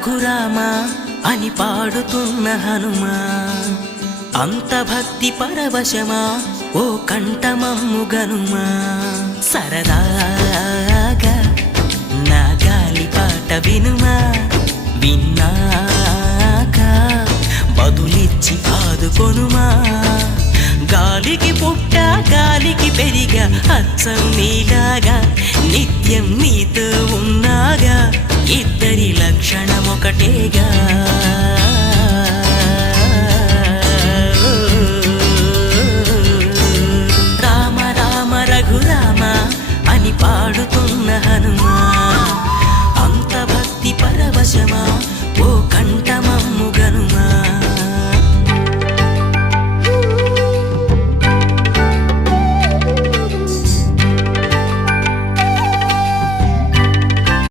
రఘురామా అని పాడుతున్న హనుమా, అంత భక్తి పరవశమా ఓ కంఠమమ్ము గనుమా. సరదాగా నా గాలి పాట వినుమా, విన్నాక బదులిచ్చి ఆదుకొనుమా. గాలికి పుట్ట గాలికి పెరిగా అచ్చం నీలాగా నిత్యం నీతో ఉన్న